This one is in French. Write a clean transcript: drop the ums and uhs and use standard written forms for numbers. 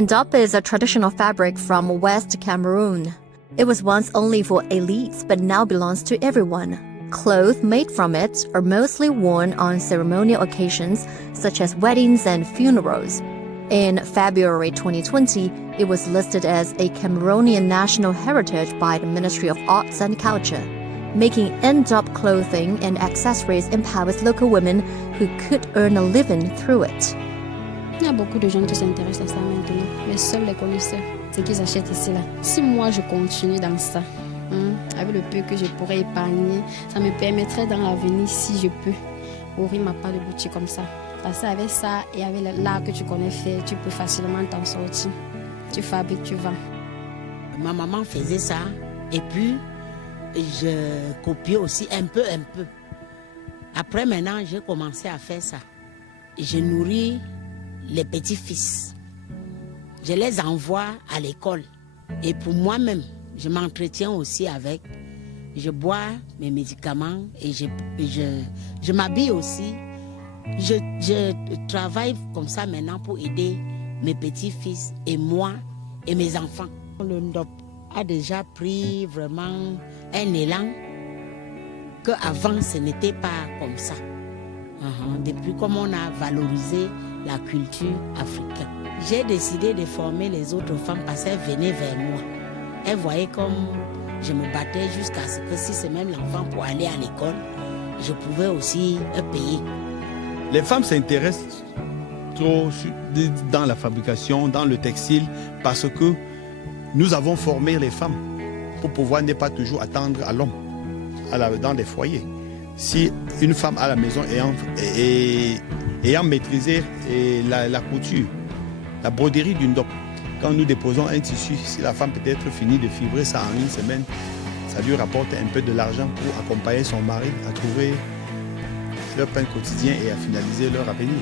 Ndop is a traditional fabric from West Cameroon. It was once only for elites, but now belongs to everyone. Clothes made from it are mostly worn on ceremonial occasions, such as weddings and funerals. In February 2020, it was listed as a Cameroonian national heritage by the Ministry of Arts and Culture. Making Ndop clothing and accessories empowers local women who could earn a living through it. Il y a beaucoup de gens qui s'intéressent à ça maintenant, mais seuls les connaisseurs, c'est qu'ils achètent ici là. Si moi je continue dans ça, avec le peu que je pourrais épargner, ça me permettrait dans l'avenir, si je peux, ouvrir ma part de boutique comme ça. Parce qu'avec ça et avec l'art que tu connais faire, tu peux facilement t'en sortir. Tu fabriques, tu vends. Ma maman faisait ça et puis je copiais aussi un peu. Après maintenant, j'ai commencé à faire ça. Je nourris les petits-fils. Je les envoie à l'école. Et pour moi-même, je m'entretiens aussi avec. Je bois mes médicaments et je m'habille aussi. Je travaille comme ça maintenant pour aider mes petits-fils et moi et mes enfants. Le Ndop a déjà pris vraiment un élan qu'avant ce n'était pas comme ça. Depuis comme on a valorisé la culture africaine. J'ai décidé de former les autres femmes parce qu'elles venaient vers moi. Elles voyaient comme je me battais jusqu'à ce que si c'est même l'enfant pour aller à l'école, je pouvais aussi payer. Les femmes s'intéressent trop dans la fabrication, dans le textile, parce que nous avons formé les femmes pour pouvoir ne pas toujours attendre à l'homme dans les foyers. Si une femme à la maison ayant maîtrisé la couture, la broderie du Ndop, quand nous déposons un tissu, si la femme peut-être finit de fibrer ça en une semaine, ça lui rapporte un peu de l'argent pour accompagner son mari à trouver leur pain quotidien et à finaliser leur avenir.